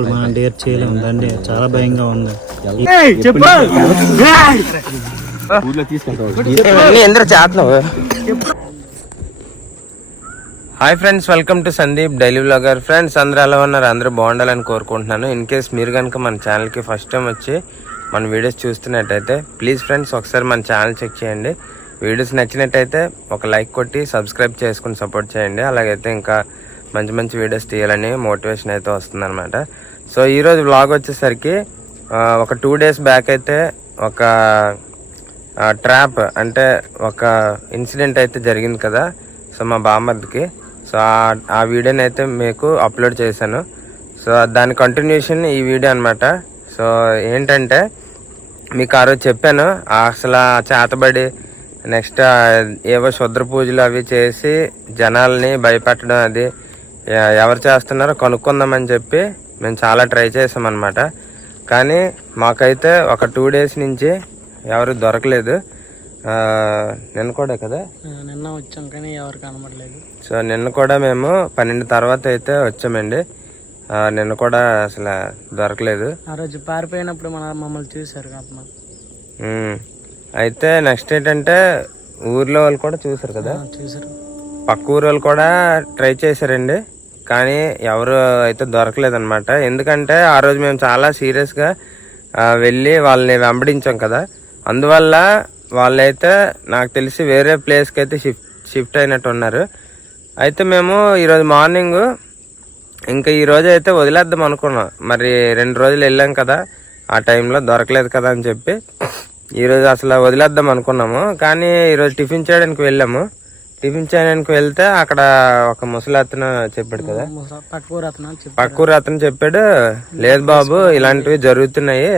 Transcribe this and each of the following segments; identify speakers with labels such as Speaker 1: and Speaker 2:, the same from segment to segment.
Speaker 1: ఇప్పుడు మనం డేర్ చేయలేము. దండి చాలా భయంగా ఉంది.
Speaker 2: Hi friends welcome to Sandeep daily vlogger. Friends అందరూ ఎలా ఉన్నారు? అందరూ బాగుండాలని కోరుకుంటున్నాను. ఇన్ కేస్ మీరు కనుక మన ఛానల్కి ఫస్ట్ టైం వచ్చి మన వీడియోస్ చూస్తున్నట్టయితే ప్లీజ్ ఫ్రెండ్స్ ఒకసారి మన ఛానల్ చెక్ చేయండి. వీడియోస్ నచ్చినట్టయితే ఒక లైక్ కొట్టి సబ్స్క్రైబ్ చేసుకుని సపోర్ట్ చేయండి. అలాగైతే ఇంకా మంచి మంచి వీడియోస్ తీయాలని మోటివేషన్ అయితే వస్తుందన్నమాట. సో ఈరోజు వ్లాగ్ వచ్చేసరికి ఒక టూ డేస్ బ్యాక్ అయితే ఒక ట్రాప్ అంటే ఒక ఇన్సిడెంట్ అయితే జరిగింది కదా సో మా బామ్మర్దికి. సో ఆ- వీడియోని అయితే మీకు అప్లోడ్ చేశాను. సో దాని కంటిన్యూషన్ ఈ వీడియో అనమాట సో ఏంటంటే మీకు ఆ రోజు చెప్పాను అసలు చేతబడి నెక్స్ట్ ఏవో శుద్ర పూజలు అవి చేసి జనాల్ని భయపెట్టడం అది ఎవరు చేస్తున్నారో కనుక్కుందామని చెప్పి మేము చాలా ట్రై చేసామన్నమాట. కానీ మాకైతే ఒక టూ డేస్ నుంచి ఎవరు దొరకలేదు. నిన్న కూడా కదా?
Speaker 1: నిన్న వచ్చాం కానీ ఎవరు కనబడలేదు.
Speaker 2: సో నిన్న కూడా మేము పన్నెండు తర్వాత అయితే వచ్చామండి. నిన్న కూడా అసలు దొరకలేదు.
Speaker 1: ఆ రోజు పారిపోయినప్పుడు మన మమ్మల్ని చూశారు ఆత్మ
Speaker 2: ఉమ్. అయితే నెక్స్ట్ ఏంటంటే ఊర్లో వాళ్ళు కూడా చూసారు కదా?
Speaker 1: చూశారు.
Speaker 2: పక్క ఊరు వాళ్ళు కూడా ట్రై చేశారండి. కానీ ఎవరు అయితే దొరకలేదనమాట ఎందుకంటే ఆ రోజు మేము చాలా సీరియస్గా వెళ్ళి వాళ్ళని వెంబడించాం కదా. అందువల్ల వాళ్ళైతే నాకు తెలిసి వేరే ప్లేస్కి అయితే షిఫ్ట్ షిఫ్ట్ అయినట్టు ఉన్నారు. అయితే మేము ఈరోజు మార్నింగ్ ఇంకా ఈరోజు అయితే వదిలేద్దాం అనుకున్నాం. మరి రెండు రోజులు వెళ్ళాం కదా ఆ టైంలో దొరకలేదు కదా అని చెప్పి. ఈరోజు అసలు వదిలేద్దాం అనుకున్నాము. కానీ ఈరోజు టిఫిన్ చేయడానికి వెళ్ళాము. టిఫిన్ చేయడానికి వెళ్తే అక్కడ ఒక ముసలి అతను చెప్పాడు కదా. పక్కూరు అతను చెప్పాడు. లేదు బాబు ఇలాంటివి జరుగుతున్నాయి.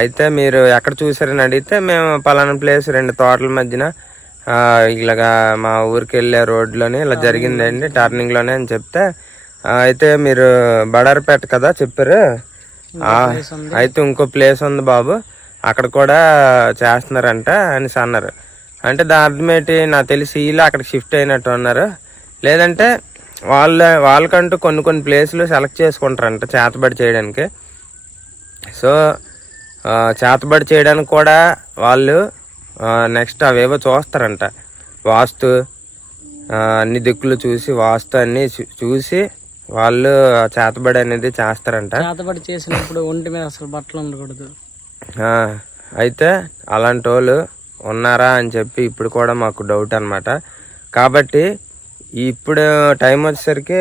Speaker 2: అయితే మీరు ఎక్కడ చూసారని అడిగితే మేము పలానా ప్లేస్ రెండు తోటల మధ్యన ఇలాగా మా ఊరికి వెళ్ళే రోడ్లోనే ఇలా జరిగిందండి టర్నింగ్లోనే అని చెప్తే అయితే మీరు బడారిపేట కదా చెప్పారు. అయితే ఇంకో ప్లేస్ ఉంది బాబు అక్కడ కూడా చేస్తున్నారంట అనేసి అన్నారు. అంటే దాని ఏంటి? నాకు తెలిసి వీళ్ళు అక్కడ షిఫ్ట్ అయినట్టు ఉన్నారు లేదంటే వాళ్ళ వాళ్ళకంటూ కొన్ని కొన్ని ప్లేసులు సెలెక్ట్ చేసుకుంటారంట చేతబడి చేయడానికి. సో చేతబడి చేయడానికి కూడా వాళ్ళు నెక్స్ట్ అవేవో చూస్తారంట. వాస్తు అన్ని దిక్కులు చూసి వాస్తు అన్ని చూసి వాళ్ళు చేతబడి అనేది చేస్తారంట.
Speaker 1: చేతబడి చేసినప్పుడు ఒంటి మీద అసలు బట్టలు ఉండకూడదు.
Speaker 2: అయితే అలాంటి వాళ్ళు ఉన్నారా అని చెప్పి ఇప్పుడు కూడా మాకు డౌట్ అనమాట కాబట్టి ఇప్పుడు టైం వచ్చేసరికి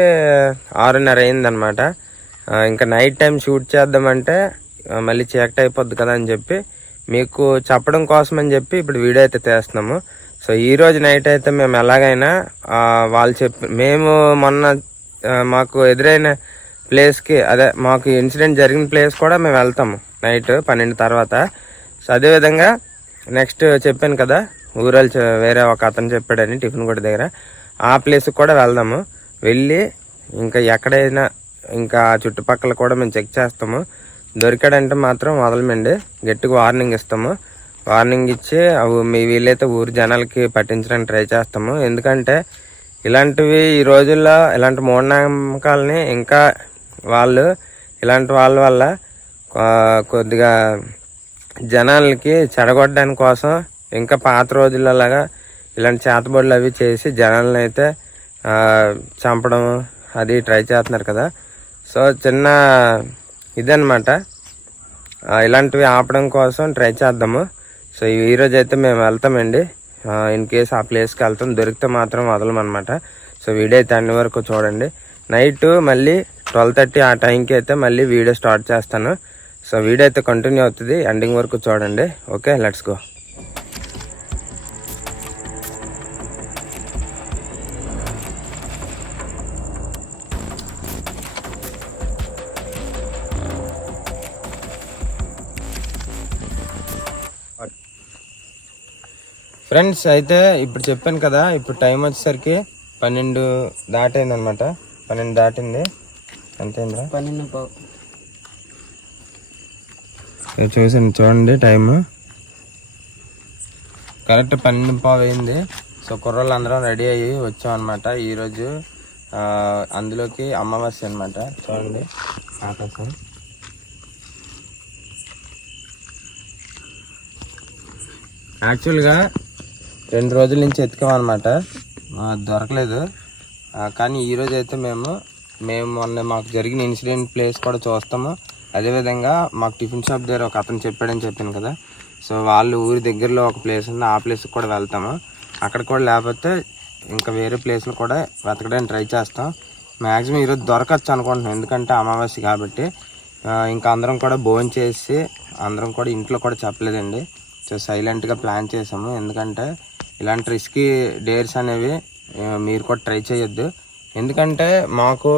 Speaker 2: ఆరున్నర అయిందనమాట ఇంకా నైట్ టైం షూట్ చేద్దామంటే మళ్ళీ చీకటి అయిపోద్ది కదా అని చెప్పి మీకు చెప్పడం కోసం అని చెప్పి ఇప్పుడు వీడియో అయితే తీస్తున్నాము. సో ఈ రోజు నైట్ అయితే మేము ఎలాగైనా వాళ్ళు చెప్పి మేము మొన్న మాకు ఎదురైన ప్లేస్కి అదే మాకు ఇన్సిడెంట్ జరిగిన ప్లేస్ కూడా మేము వెళ్తాము నైట్ పన్నెండు తర్వాత. సో అదేవిధంగా నెక్స్ట్ చెప్పాను కదా ఊరల్ వేరే ఒక అతను చెప్పాడని టిఫిన్ కూడా దగ్గర. ఆ ప్లేస్కి కూడా వెళ్దాము. వెళ్ళి ఇంకా ఎక్కడైనా ఇంకా చుట్టుపక్కల కూడా మేము చెక్ చేస్తాము. దొరికాడంటే మాత్రం వదలమండి. గట్టిగా వార్నింగ్ ఇస్తాము. వార్నింగ్ ఇచ్చి అవి మీ వీలైతే ఊరు జనాలకి పట్టించడానికి ట్రై చేస్తాము. ఎందుకంటే ఇలాంటివి ఈ రోజుల్లో ఇలాంటి మూఢనమ్మకాలని ఇంకా వాళ్ళు ఇలాంటి వాళ్ళ వల్ల కొద్దిగా జనాలకి చెడగొట్టడానికి కోసం ఇంకా పాత రోజులలాగా ఇలాంటి చేతబడులు అవి చేసి జనాలను అయితే చంపడం అది ట్రై చేస్తున్నారు కదా. సో చిన్న ఇదనమాట ఇలాంటివి ఆపడం కోసం ట్రై చేద్దాము. సో ఈ అయితే మేము వెళ్తామండి. ఇన్ కేస్ ఆ ప్లేస్కి వెళ్తాం. దొరికితే మాత్రం వదలమన్నమాట. సో వీడియో అయితే అన్ని వరకు చూడండి. నైట్ మళ్ళీ ట్వెల్వ్ థర్టీ ఆ టైంకి అయితే మళ్ళీ వీడియో స్టార్ట్ చేస్తాను. సో వీడియో అయితే కంటిన్యూ అవుతుంది. ఎండింగ్ వరకు చూడండి. ఓకే లెట్స్ గో ఫ్రెండ్స్ అయితే ఇప్పుడు చెప్పాను కదా ఇప్పుడు టైం వచ్చేసరికి పన్నెండు దాటైంది అనమాట పన్నెండు దాటింది. అంతేంద్రా
Speaker 1: పన్నెండు
Speaker 2: చూసాను చూడండి టైం కరెక్ట్ పన్నెండు పావు అయింది సో కుర్రోళ్ళు అందరం రెడీ అయ్యి వచ్చాం అనమాట ఈరోజు అందులోకి అమావాస్య అనమాట చూడండి. ఆకాశం. యాక్చువల్గా రెండు రోజుల నుంచి ఎత్తుకామన్నమాట. దొరకలేదు. కానీ ఈరోజు అయితే మేము మేము మొన్న మాకు జరిగిన ఇన్సిడెంట్ ప్లేస్ కూడా చూస్తాము. అదేవిధంగా మాకు టిఫిన్ షాప్ దగ్గర ఒక అతను చెప్పాడని చెప్పాను కదా. సో వాళ్ళు ఊరి దగ్గరలో ఒక ప్లేస్ ఉంది. ఆ ప్లేస్కి కూడా వెళ్తాము. అక్కడ కూడా లేకపోతే ఇంకా వేరే ప్లేస్లు కూడా వెతకడానికి ట్రై చేస్తాం. మ్యాక్సిమం ఈరోజు దొరకచ్చు అనుకుంటున్నాం. ఎందుకంటే అమావాస్య కాబట్టి ఇంకా అందరం కూడా భోజనం చేసి అందరం కూడా ఇంట్లో కూడా చెప్పలేదండి. సో సైలెంట్గా ప్లాన్ చేసాము. ఎందుకంటే ఇలాంటి రిస్కీ డేర్స్ అనేవి మీరు కూడా ట్రై చేయొద్దు. ఎందుకంటే మాకు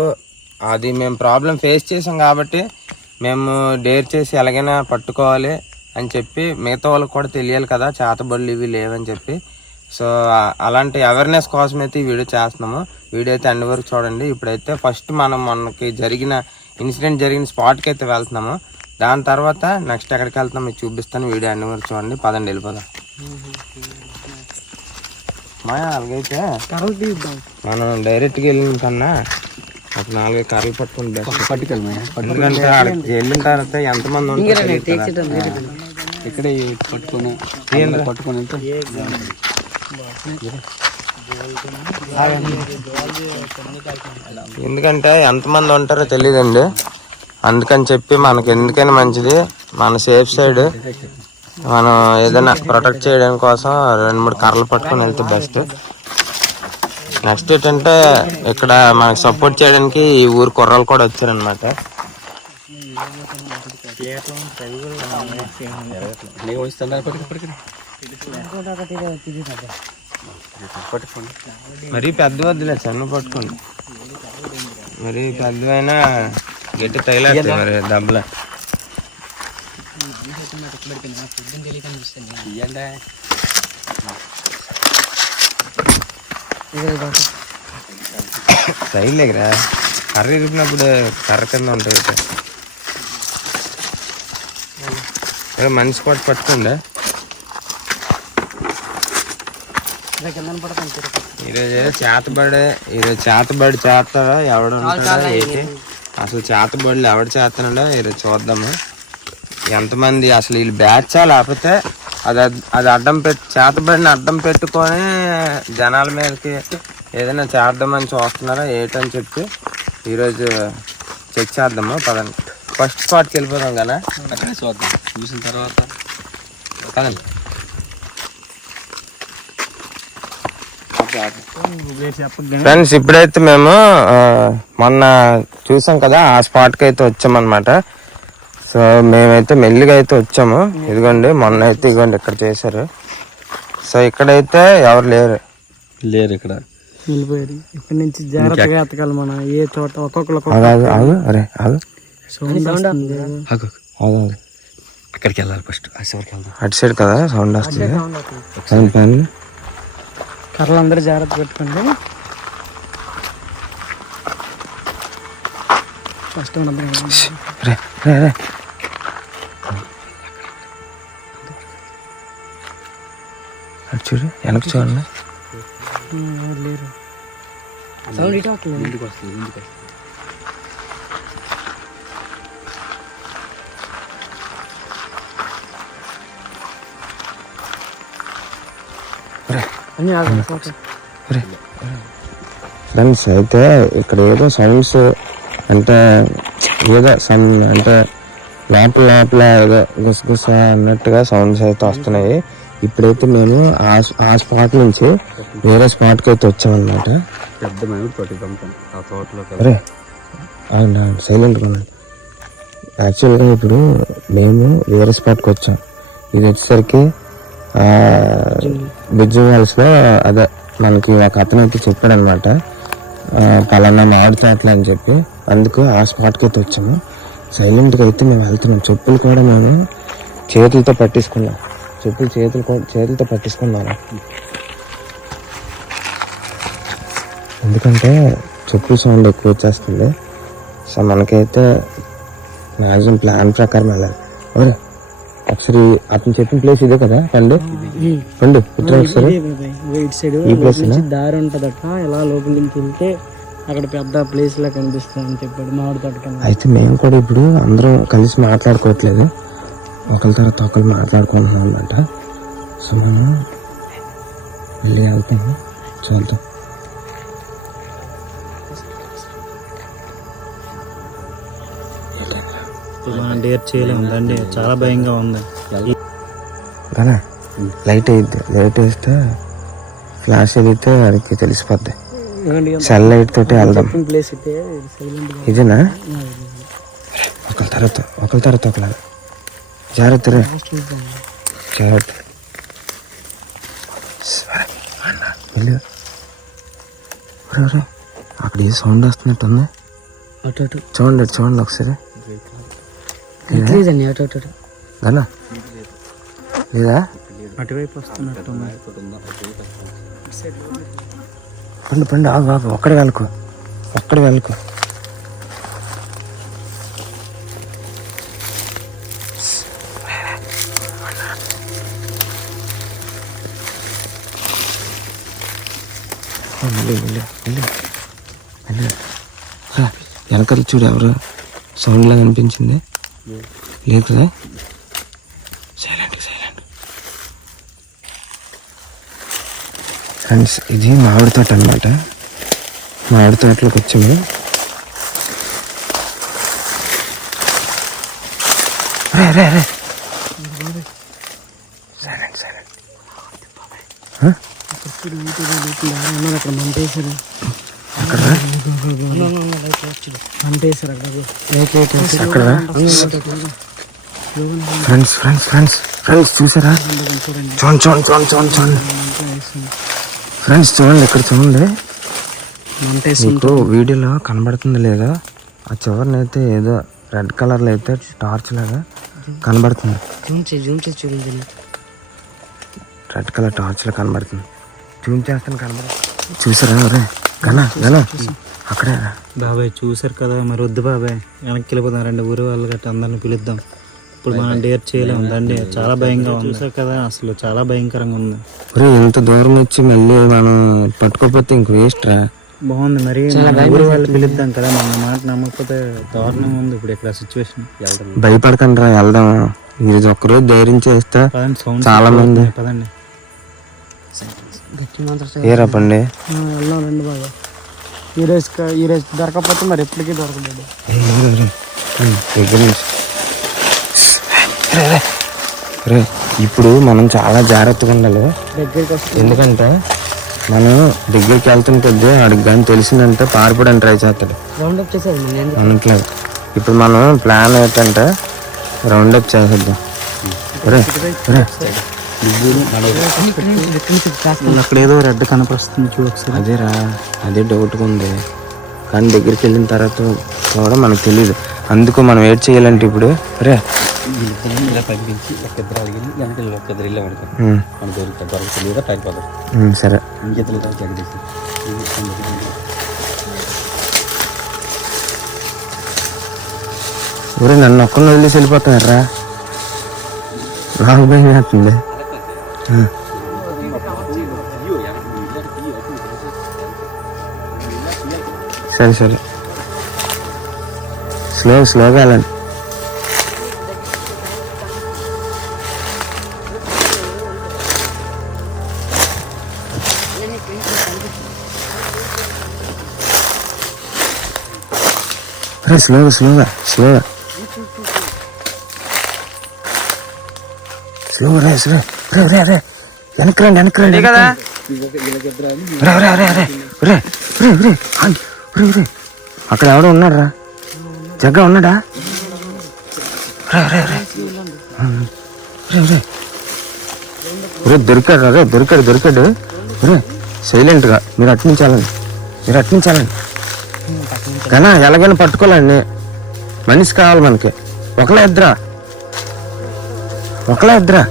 Speaker 2: అది మేము ప్రాబ్లం ఫేస్ చేసాం కాబట్టి మేము డేర్ చేసి ఎలాగైనా పట్టుకోవాలి అని చెప్పి మిగతా వాళ్ళకి కూడా తెలియాలి కదా చేతబడులు ఇవి లేవని చెప్పి. సో అలాంటి అవేర్నెస్ కోసం అయితే ఈ వీడియో చేస్తున్నాము. వీడియో అయితే అన్ని వరకు చూడండి. ఇప్పుడైతే ఫస్ట్ మనం మనకి జరిగిన ఇన్సిడెంట్ జరిగిన స్పాట్కి అయితే వెళ్తున్నాము. దాని తర్వాత నెక్స్ట్ ఎక్కడికి వెళ్తాం మీకు చూపిస్తాను. వీడియో అన్ని వరకు చూడండి. పదండి వెళ్ళిపోదాం. మాయా అలాగైతే మనం డైరెక్ట్గా వెళ్ళిన కన్నా ఒక నాలుగైదు కర్రలు పట్టుకుని అక్కడికి వెళ్ళిన తర్వాత ఎంతమంది ఉంటారో.
Speaker 3: ఇక్కడ పట్టుకొని పట్టుకొని
Speaker 2: ఎందుకంటే ఎంతమంది ఉంటారో తెలియదండి. అందుకని చెప్పి మనకి ఎందుకైనా మంచిది. మన సేఫ్ సైడ్ మనం ఏదైనా ప్రొటెక్ట్ చేయడం కోసం రెండు మూడు కర్రలు పట్టుకొని వెళ్తే బెస్ట్. నెక్స్ట్ ఏంటంటే ఇక్కడ మనకు సపోర్ట్ చేయడానికి ఈ ఊరు కుర్రలు కూడా వచ్చారనమాట మరి పెద్ద వద్దులే చిన్న పట్టుకోండి. మరి పెద్దవైనా గట్టి తగిలేస్తాయి మరి డబ్బులు.
Speaker 3: ఇయ్యండి
Speaker 2: తగిలేకరా కర్ర ఇరిపినప్పుడు కర్ర కింద ఉంటుంది మనిషి పట్టు పట్టుకోండి ఈరోజు చేతబడి ఈరోజు చేతబడి చేస్తాడా? ఎవడు ఏంటి? అసలు చేతబడులు ఎవడు చేస్తున్నాడో ఈరోజు చూద్దాము. ఎంతమంది అసలు వీళ్ళు బ్యాచా లేకపోతే అది అది అడ్డం పెట్టి చేతబడిని అడ్డం పెట్టుకొని జనాల మీదకి ఏదైనా చేద్దామని చూస్తున్నారా ఏంటని చెప్పి ఈరోజు చెక్ చేద్దాము పదండి. ఫస్ట్ స్పాట్కి వెళ్ళిపోదాం కదా.
Speaker 3: అక్కడే చూద్దాం. చూసిన తర్వాత కదండి
Speaker 2: ఫ్రెండ్స్ ఇప్పుడైతే మేము మొన్న చూసాం కదా ఆ స్పాట్కి అయితే వచ్చామన్నమాట. సో మేమైతే మెల్లిగా అయితే వచ్చాము. ఇదిగోండి మొన్న అయితే ఇదిగోండి ఇక్కడ చేశారు. సో ఇక్కడైతే ఎవరు లేరు.
Speaker 3: లేరు ఇక్కడ.
Speaker 1: వెళ్ళిపోయారు. నుంచి జాగ్రత్తగా ఎత్తకాలి మనం. ఏ చోట ఒక్కొక్కరు
Speaker 2: ఆగు, ఆగు ఆగు అరే ఆగు.
Speaker 3: ఆగు.
Speaker 2: ఆగు.
Speaker 3: అక్కడికి వెళ్ళాలి ఫస్ట్. వెళ్దాం.
Speaker 2: అటు సైడ్ కదా సౌండ్ వస్తుంది.
Speaker 1: సౌండ్ కర్రలు అందరూ జాగ్రత్త పెట్టుకోండి. ఫస్ట్ ఉండదు
Speaker 2: రే రే రే.
Speaker 1: ఆగండి ఓకే
Speaker 2: రే. ఫ్రెండ్స్ అయితే ఇక్కడ ఏదో సౌండ్స్ అంటే ఏదో సమ్ అంటే లోపల లోపల ఏదో గుసగుస అన్నట్టుగా సౌండ్స్ అయితే వస్తున్నాయి. ఇప్పుడైతే మేము ఆ ఆ స్పాట్ నుంచి వేరే స్పాట్కి అయితే వచ్చామన్నమాట.
Speaker 3: పెద్ద
Speaker 2: అరే అవునా ఉన్నాను యాక్చువల్గా ఇప్పుడు మేము వేరే స్పాట్కి వచ్చాం. ఇది వచ్చేసరికి ఆ, బిజ్జు వాల్స్లో అదే మనకి ఒక అతను అయితే చెప్పాడు అనమాట పలానా మామిడి తోటలు అని చెప్పి. అందుకు ఆ స్పాట్కి అయితే వచ్చాము. సైలెంట్గా అయితే మేము వెళ్తున్నాం. చెప్పులు కూడా మేము చేతులతో పట్టించుకున్నాం చెప్పులు చేతులు చేతులతో పట్టించుకున్నాను. ఎందుకంటే చెప్పుల సౌండ్ ఎక్కువ వచ్చేస్తుంది. సో మనకైతే మ్యాక్సిమం ప్లాన్ ప్రకారం వెళ్ళాలి. ఎవరు? ఒకసారి అతను చెప్పిన ప్లేస్ ఇదే కదా? పండు? పండు ఇట్లా ఒకసారి. ఈ
Speaker 1: నుంచి దారి ఉంటదట. ఇలా లోపల నుంచి వెళ్తే అక్కడ పెద్ద ప్లేస్ లా కనిపిస్తుంది అని చెప్పాడు మామిడి తోట
Speaker 4: అయితే మేము కూడా ఇప్పుడు అందరం కలిసి మాట్లాడుకోవట్లేదు. ఒకరి తర్వాత ఒకరు మాట్లాడుకుంటున్నాం అనమాట సో మనం వెళ్ళి వెళ్తాము చూద్దాం
Speaker 5: ఇప్పుడు మనం డేర్ చేయలేము. దండి చాలా భయంగా ఉంది.
Speaker 4: కదా లైట్ వేయద్దు లైట్ వేస్తే ఫ్లాష్ వెలిగితే వాడికి తెలిసిపోద్ది. సెల్ లైట్ తోటి వెళ్దాం. ఇదేనా? ఒకరి తర్వాత ఒకరి తర్వాత ఒకలాగా. జాగ్రత్త. జాగ్రత్త అక్కడ ఏ సౌండ్ వస్తున్నట్టుంది?
Speaker 1: అటు అటు.
Speaker 4: చూడండి చూడండి ఒకసారి.
Speaker 1: లేదండి అటు అటు
Speaker 4: గనా లేదా?
Speaker 5: అటువైపు వస్తున్నట్టు
Speaker 4: పండు పండు ఆగు ఆగు. ఒక్కడ వెళ్ళకు. ఒక్కడ వెళ్ళకు. వెనకాల చూడు ఎవరు సౌండ్ లాగా అనిపించింది. లేదు కదా? సైలెంట్ సైలెంట్ ఫ్రెండ్స్ ఇది మామిడి తోట అనమాట మామిడి తోటలోకి వచ్చాము. రే రే రే సైలెంట్ సైలెంట్
Speaker 1: ఉన్నారు అక్కడ మంటేశారు?
Speaker 4: అక్కడ
Speaker 1: మంటేశారు అక్కడ?
Speaker 4: ఫ్రెండ్స్ ఫ్రెండ్స్ ఫ్రెండ్స్ ఫ్రెండ్స్ చూసారా? చూడండి చూడండి చూడండి చూడండి చూడండి. ఫ్రెండ్స్ చూడండి ఇక్కడ చూడండి. మీకు వీడియోలో కనబడుతుంది లేదా? ఆ చివరిని అయితే ఏదో రెడ్ కలర్లో అయితే టార్చ్ లాగా కనబడుతుంది. రెడ్ కలర్ టార్చ్లో కనబడుతుంది. జూమ్ చేస్తాను కనబడుతుంది చూసారా అరే అక్కడే
Speaker 5: బాబాయ్ చూసారు కదా? మరి వద్దు బాబాయ్. వెనక్కి వెళ్ళిపోదాం రెండు. ఊరి వాళ్ళు గట్రా అందరిని పిలుద్దాం. ఇప్పుడు మనం డేర్ చేయలేము దండి. చాలా భయంగా ఉంది. చూసారు కదా? అసలు చాలా భయంకరంగా ఉంది.
Speaker 4: ఒరే ఇంత దూరం వచ్చి మళ్ళీ మనం పట్టుకోకపోతే ఇంక వేస్ట్ రా.
Speaker 5: బాగుంది. మరి ఊరి వాళ్ళు పిలుద్దాం కదా? మన మాట నమ్మకపోతే దారుణంగా ఉంది. ఇప్పుడు ఇక్కడ సిచ్యువేషన్
Speaker 4: భయపడకండి రా వెళ్దాం. ఇది ఒక్కరోజు ధైర్యం చేస్తే చాలా మంది.
Speaker 5: పదండి.
Speaker 1: గట్టి
Speaker 4: ఏరా పండి
Speaker 1: వెళ్దాం రండి బాగా. ఈ రోజు ఈ రోజు దొరకకపోతే మరి ఎప్పటికీ.
Speaker 4: రే, ఇప్పుడు మనం చాలా జాగ్రత్తగా ఉండాలి.
Speaker 1: దగ్గరికి
Speaker 4: ఎందుకంటే మనం దగ్గరికి వెళ్తున్న కొద్దీ వాడికి కానీ తెలిసిందంటే పారిపోవడానికి ట్రై చేస్తాడు. అనట్లేదు. ఇప్పుడు మనం ప్లాన్ ఏంటంటే రౌండ్ అప్ చేసేద్దాం.
Speaker 5: అక్కడ ఏదో రెడ్ కనపరుస్తుంది ఒకసారి.
Speaker 4: అదేరా అదే డౌట్గా ఉంది. కానీ దగ్గరికి వెళ్ళిన తర్వాత కూడా మనకు తెలియదు అందుకు మనం ఏడ్ చేయాలంటే ఇప్పుడు రే
Speaker 3: ఇలా పంపించి అడిగి వెనక ఇల్లే మన దొరకదు
Speaker 4: సరే. నన్ను ఒక్కరిని వదిలేసి వెళ్ళిపోతున్నారా నాకు భయం వేస్తుంది. ఉమ్. సరే సరే స్లో స్లోగా వెళ్ళండి అరే స్లోగా స్లోగా స్లోగా స్లోగా రే స్లో రే రే రే వెనక్కి రండి వెనక్కి రండి కదా? అక్కడ ఎవడో ఉన్నాడు? రా జగ్గా ఉన్నాడా రే దొరికాడు రే దొరికాడు దొరికాడు. రే సైలెంట్గా. మీరు అట్నుంచాలండి మీరు అట్నుంచాలండి కన్నా ఎలాగైనా పట్టుకోవాలండి. మనిషి కావాలి మనకి. ఒకలా ఇద్దరా? ఒకలా ఇద్దరా?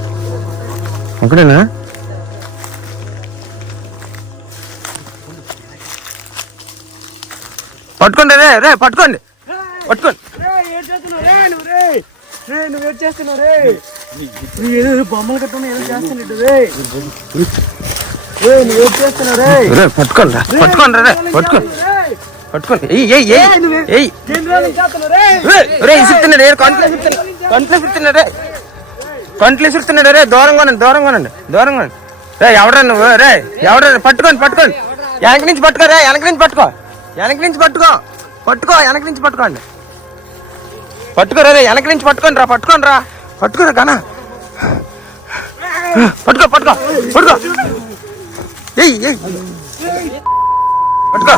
Speaker 4: ఒకడేనా పట్టుకోండి రే రే పట్టుకోండి పట్టుకోండి పట్టుకోండి పట్టుకోండి రా పట్టుకోండి
Speaker 2: పట్టుకోండి ఎయ్ ఎయ్ ఎయ్ ఎయ్ రే ఇసురుతున్నాడు ఏ కంట్లో ఇసురుతున్నాడు కంట్లో ఇసురుతున్నాడు రే కంట్లు ఇసురుతున్నాడు. రే దూరంగా దూరంగా దూరంగా రే ఎవడ్రా నువ్వు? రే ఎవడ్రా? పట్టుకోండి పట్టుకోండి. వెనక నుంచి పట్టుకో రే వెనక నుంచి పట్టుకో. వెనక నుంచి పట్టుకో. పట్టుకో వెనక నుంచి పట్టుకోండి. పట్టుకో రే వెనక నుంచి పట్టుకోండి రా పట్టుకోండి రా. పట్టుకోరా కనా పట్టుకో పట్టుకో పట్టుకో. ఏయ్ ఏయ్. పట్టుకో.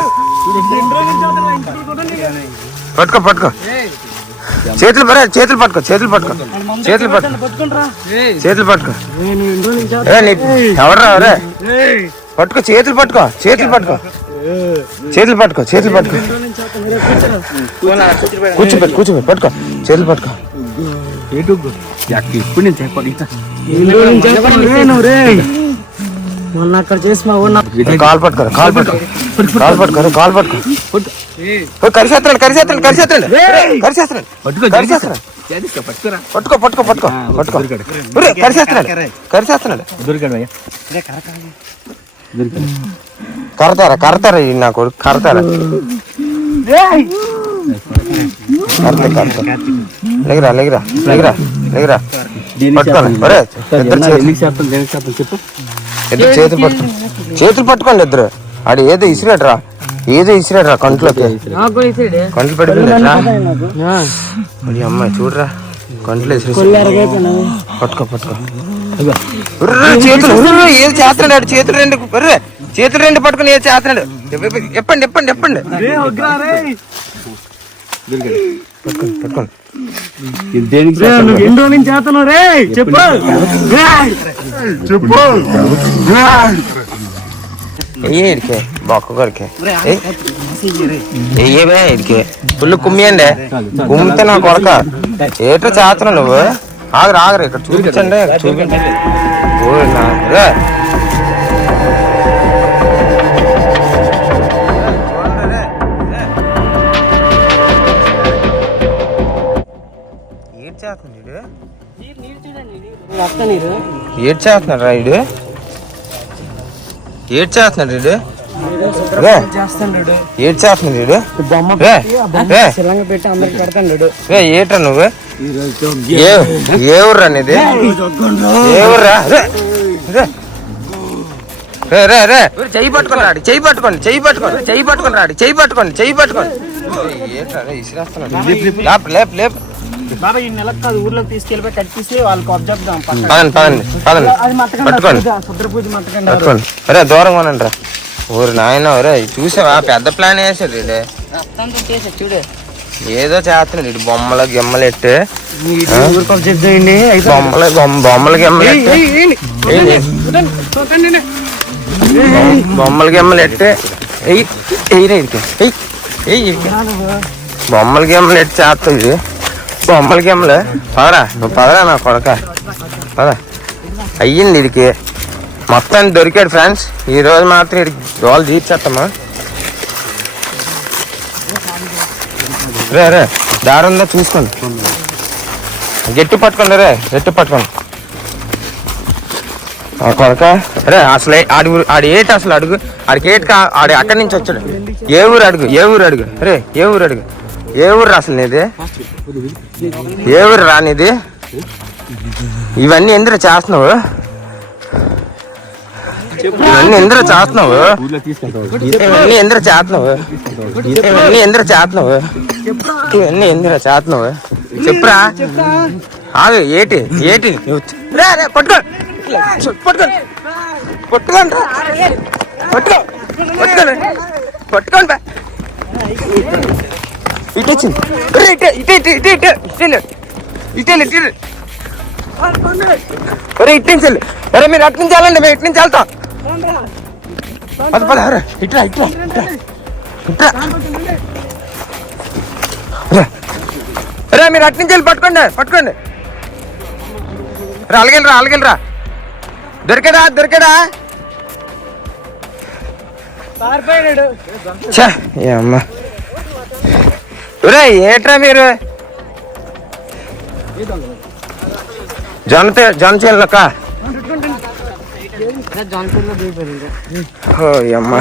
Speaker 2: పట్టుకో పట్టుకో. చేతులు పరే చేతులు పట్టుకో చేతులు పట్టుకో. చేతులు పట్టుకో. చేతులు పట్టుకో. ఎవడరా రే పట్టుకో చేతులు పట్టుకో చేతులు పట్టుకో. చేతులు పట్టుకో చేతులు పట్టుకో. కూర్చోబెట్టు కూర్చోబెట్టు పట్టుకో. చేతులు పట్టుకో.
Speaker 3: ఇప్పుడు నేను చెప్పాలి
Speaker 1: మొన్న అక్కడ చేసి మా ఊరు
Speaker 2: కాలు పట్టుకో కాలు పట్టుకో. కాలు పట్టుకో కాలు పట్టుకో.
Speaker 3: పట్టుకో
Speaker 2: కరిసేస్తున్నాడు
Speaker 3: పట్టుకురా.
Speaker 2: పట్టుకో పట్టుకో పట్టుకో పట్టుకో. ఒరే, కరిసేస్తున్నాడు కరిసేస్తున్నాడు
Speaker 3: దొరికాడు అయ్యా.
Speaker 2: కరతారా కరతారా నా కొడుకు? కరతారా? ఇద్దరు చేతులు పట్టుకోండి ఇద్దరు. ఆడు ఏదో ఇసిరాడురా ఏదో ఇసిరాడురా కంట్లోకి. కంట్లు పడిపోయిందిరా మరి అమ్మాయి చూడరా కంట్లో పట్టుకో పట్టుకో. చేతులు ఏది చేస్తున్నాడు చేతులు రెండు ఉర్రు, చేతులు రెండు పట్టుకుని ఏది చేస్తున్నాడు? ఎప్పండి ఎప్పండి ఎప్పండి. పట్టుకోండి
Speaker 1: ఎన్ని నుంచి చేస్తున్నావు? రే చెప్పు.
Speaker 2: ఏ ఇడికే బొక్క కొరికే ఏవే ఇడికే ఫుల్ కుమ్మియండి కుమ్మితే నా కొడక ఏటో చేస్తున్నావు నువ్వు ఆగరు ఆగరు ఇక్కడ చూపించండి చూపించండి. ఏడ్ చేస్తున్నాడు? ఏడ్ చేస్తున్నాడు రా ఇడు ఏడ్ చేస్తున్నాడు వీడు? ఏడ్ చేస్తున్నాడు వీడు?
Speaker 1: బొమ్మ
Speaker 2: రే. రే.
Speaker 1: శిలంగా పెట్టి అందరికి పెడతాడు
Speaker 2: రే ఏట్రా నువ్వు? ఏ ఊర్రా నీది? ఏ ఊర్రా రే. రే. రే రే రే. చెయ్యి పట్టుకొని రాడు చెయ్యి పట్టుకోండి చెయ్యి పట్టుకోండి చెయ్యి పట్టుకొని రాడు చెయ్యి పట్టుకోండి చెయ్యి పట్టుకోండి ఏట్రా రే ఇసిరేస్తున్నాడు. లేపు లేపు లేపు.
Speaker 1: బాబా ఈ నెలకు కాదు ఊర్లోకి తీసుకెళ్ళిపోయి వాళ్ళకి
Speaker 2: పదండి పదండి పదండి
Speaker 1: అది
Speaker 2: పట్టుకోండి
Speaker 1: శుద్ర పూజ మట్టకండి
Speaker 2: పట్టుకోండి అరే దూరంగా ఉండండి రా ఊరు నాయన ఒరే చూసావా పెద్ద ప్లాన్ వేసాడు
Speaker 1: చూడు
Speaker 2: ఏదో చేస్తున్నాడు ఇటు బొమ్మలు గిమ్మలు ఎట్టు
Speaker 1: ఊరికి
Speaker 2: బొమ్మలు బొమ్మ- బొమ్మలు గిమ్మలు ఎట్టు ఏంటి? బొమ్మలు గిమ్మలు ఎట్టు ఎయ్యి ఎయ్యి బొమ్మలు గిమ్మలు ఎట్టు చేస్తావు ఇది పదరా నువ్వు పదరా నా కొడక. పదా. అయ్యింది ఇడికి మొత్తం దొరికాడు ఫ్రెండ్స్. ఈ రోజు మాత్రం ఇడికి రోజు తీర్చేస్తామా రే రే దారుందా చూసుకోండి. గట్టి పట్టుకోండి రే గట్టి పట్టుకోండి. ఆ కొడక. రే అసలు ఆడి ఊరు ఆడి ఏటి అసలు అడుగు. ఆడికి ఏటి కా ఆడి అక్కడి నుంచి వచ్చాడు. ఏ ఊరు అడుగు ఏ ఊరు అడుగు. రే ఏ ఊరు అడుగు. ఏ ఊరు అసలు నీది? ఏ ఊరు రా నీది? ఇవన్నీ ఎందుకు చేస్తున్నావు? ఇవన్నీ ఎందుకు చేస్తున్నావు? ఇవన్నీ ఎందుకు చేస్తున్నావు? ఇవన్నీ ఎందుకు చేస్తున్నావు? ఇవన్నీ ఎందుకు చేస్తున్నావు? చెప్పురా. ఆగు ఏటి ఏటి? నువ్వు రే, రే, పట్టుకో. పట్టుకో. పట్టుకోండి పట్టుకో. పట్టుకోండి. పట్టుకోండి. ఇటు వచ్చింది ఇటు ఇటు ఇటు ఇటు ఇటు ఇటు వెళ్ళు. ఇటు వెళ్ళు, ఇటు వెళ్ళు. ఒరే ఇటు నుంచి. ఒరే మీరు అటు నుంచి వెళ్ళండి మేము ఇటు నుంచి వెళ్తాం. పద పద ఇట్రా ఇట్రా ఇట్రా ఇట్రా మీరు అటు నుంచి వెళ్ళి పట్టుకోండి పట్టుకోండి. రా అలగండి రా అలగండి రా. దొరికాడా దొరికాడా?
Speaker 1: పారిపోయాడు
Speaker 2: అమ్మ ఒరే ఏట్రా మీరు? జొన్న తే- జొన్న చేనులక ఓ అమ్మ.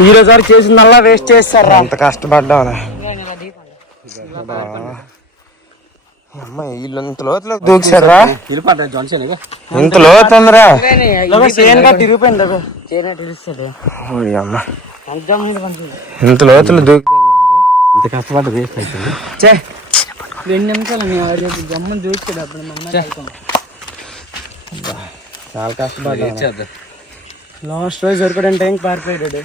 Speaker 1: ఈ రోజు వరకు చేసిందల్లా వేస్ట్ చేస్తారా?
Speaker 2: అంత కష్టపడ్డాం ఇంత లోతులో దూకుసారా ఇంత
Speaker 1: గా తిరిగిపోయింది
Speaker 2: ఇంత లోతులు దూకి
Speaker 3: ఇంత కష్టపడ్డ వేస్ట్ అవుతుంది
Speaker 1: చే రెండు నిమిషాలు గమ్మని చూపించాడు అప్పుడు
Speaker 2: చాలా కష్టపడ్డా
Speaker 1: లాస్ట్ రోజు దొరకడం టైం పారిపోయాడు?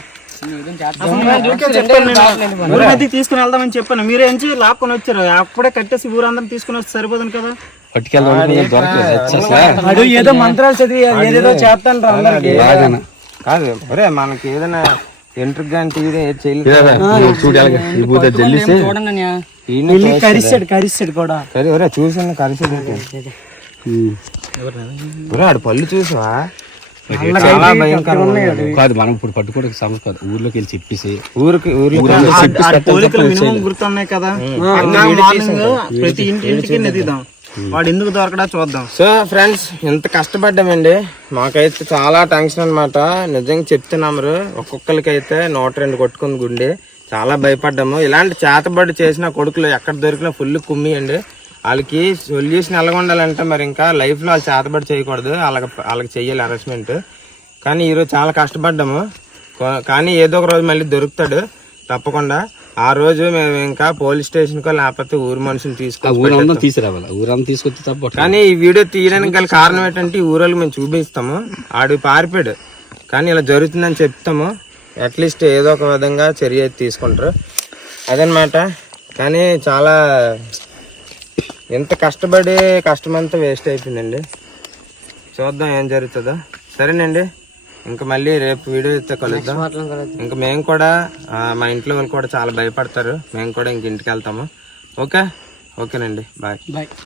Speaker 5: తీసుకుని వెళ్దామని చెప్పాను. మీరు ఏం చేయాలి? లాక్కొని వచ్చారు. అప్పుడే కట్టేసి ఊరందరం తీసుకుని వస్తే సరిపోతుంది కదా?
Speaker 3: పట్టుకెళ్ళి దొరకలేదు.
Speaker 1: అడు ఏదో మంత్రాలు చదివి ఏదేదో చేస్తాను రా అందరికి
Speaker 2: కాదు ఒరే మనకి ఏదైనా తీయడం ఏది చేయలేదు.
Speaker 3: చూడాలి ఈ బూత జల్లిసి
Speaker 2: ఈయన
Speaker 1: వెళ్ళి కరిస్తాడు. కరిస్తాడు కూడా.
Speaker 2: సరే ఒరే చూసిన ఒరే ఆడు పళ్ళు చూసావా? చాలా భయంకరంగా ఉంది.
Speaker 3: కాదు మనం ఇప్పుడు పట్టుకోవడానికి సమస్య కాదు. ఊర్లోకి వెళ్ళి చెప్పేసి.
Speaker 2: ఊరికి ఊర్లో
Speaker 5: గుర్తున్నాయి కదా. ప్రతి ఇంటి ఇంటికి వాడు ఎందుకు దొరకడా చూద్దాం.
Speaker 2: సో ఫ్రెండ్స్ ఎంత కష్టపడ్డామండి. మాకైతే చాలా టెన్షన్ అన్నమాట. నిజంగా చెప్తున్నాము ఒక్కొక్కరికైతే నూట రెండు కొట్టుకుంది గుండె. చాలా భయపడ్డాము. ఇలాంటి చేతబడి చేసిన కొడుకులు ఎక్కడ దొరికినా ఫుల్ కుమ్మి అండి వాళ్ళకి సొల్యూషన్ ఎలాగ ఉండాలంటే మరి ఇంకా లైఫ్లో వాళ్ళు చేతబడి చేయకూడదు. వాళ్ళకి వాళ్ళకి చెయ్యాలి అరెస్ట్మెంట్ కానీ ఈరోజు చాలా కష్టపడ్డాము. కానీ ఏదో ఒక రోజు మళ్ళీ దొరుకుతాడు. తప్పకుండా. ఆ రోజు మేము ఇంకా పోలీస్ స్టేషన్కో లేకపోతే ఊరు మనుషులు తీసుకొని
Speaker 3: తీసుకురావాలి ఊరంతా తీసుకొచ్చి తప్ప
Speaker 2: కానీ ఈ వీడియో తీయడానికి గల కారణం ఏంటంటే ఈ ఊరోళ్ళు మేము చూపిస్తాము. ఆడు పారిపోయాడు. కానీ ఇలా జరుగుతుందని చెప్తాము. అట్లీస్ట్ ఏదో ఒక విధంగా చర్య తీసుకుంటారు. అదనమాట. కానీ చాలా ఎంత కష్టపడి కష్టమంతా వేస్ట్ అయిపోయిందండి. చూద్దాం ఏం జరుగుతుందో. సరేనండి. ఇంకా మళ్ళీ రేపు వీడియో అయితే కలుద్దాం. ఇంకా మేము కూడా మా ఇంట్లో వాళ్ళు కూడా చాలా భయపడతారు. మేము కూడా ఇంక ఇంటికి వెళ్తాము. ఓకే? ఓకేనండి. బాయ్.
Speaker 1: బాయ్.